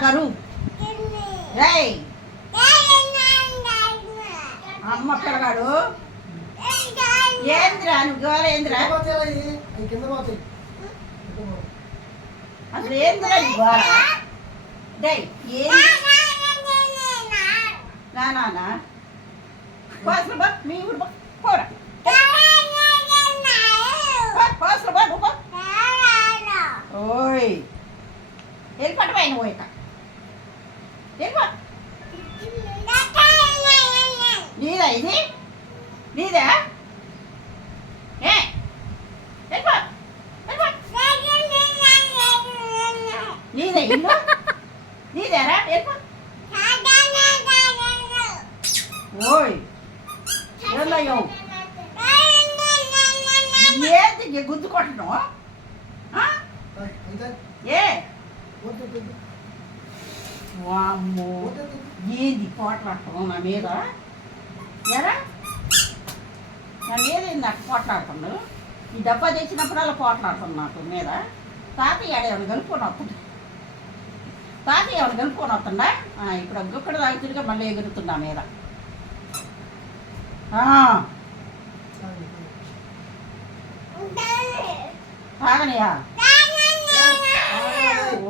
కరు రేయ్ అమ్మ పిల్లగాడు ఏంద్రా నువ్వు గోలేంద్రా అసలు ఏంద్రా నీ గోల రేయ్ నానా కోసలు బా మీ ఊరు బా పోరా కోసలు బా నువ్వు ఓయ్ వెళ్ళిపట్టు పైన పోయిక వెళ్ళిపో నీదా ఇది నీదా ఏ వెళ్ళిపో నీదా ఇల్లు నీదేరా వెళ్ళిపో ఓయ్ ఎల్లయ్యో ఏంది గుద్దుకుంటున్నావు ఏ వామ్మో ఏంది పోట్లాడతావు నా మీద ఎరా నా మీద ఏంది నాకు పోట్లాడుతున్నావు ఈ డబ్బా తెచ్చినప్పుడల్లా పోట్లాడుతున్నావు నాకు మీద తాతయ్య ఏమైనా కలుపుకొని వస్తుందా తాతయ్య ఏమైనా కలుపుకొని వస్తుందా ఇప్పుడు ఒక్కడు తాగుతుందిగా మళ్ళీ ఎగురుతున్నా మీద తాగనియా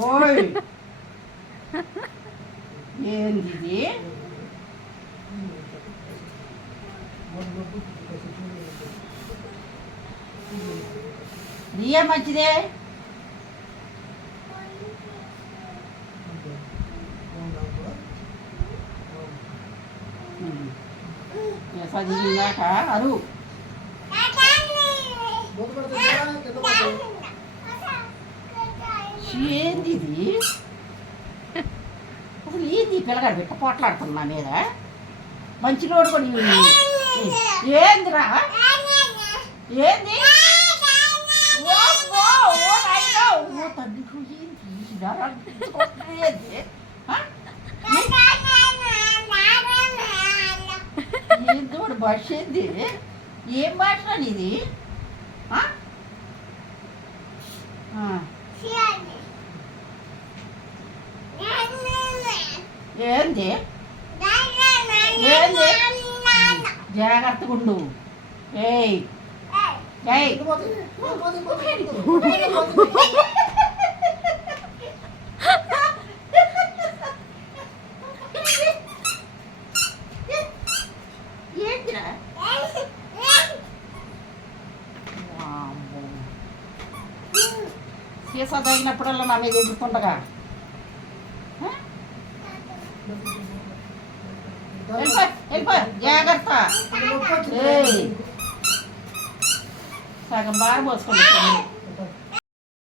ఓయ్ ఏంది ఇది నీయే మంచిదే చదివిందాక అరు ఏంది ఇది అసలు ఏంది పిల్లగాడు బిట్ట పోట్లాడుతున్నా మీద మంచి రోడ్డు కూడా ఏందిరా ఏంది ఏంది వాడు భాష ఏంది ఏం భాష ఇది ఏంది ఏంది జాగ్రత్తగా ఉండు ఏయ్ ఏయ్ ఏంటిరా సీసా తగినప్పుడల్లా నా మీద ఎదుర్కొండగా వెళ్ళిపో జాగ్రత్త సగం బాగా పోసుకోండి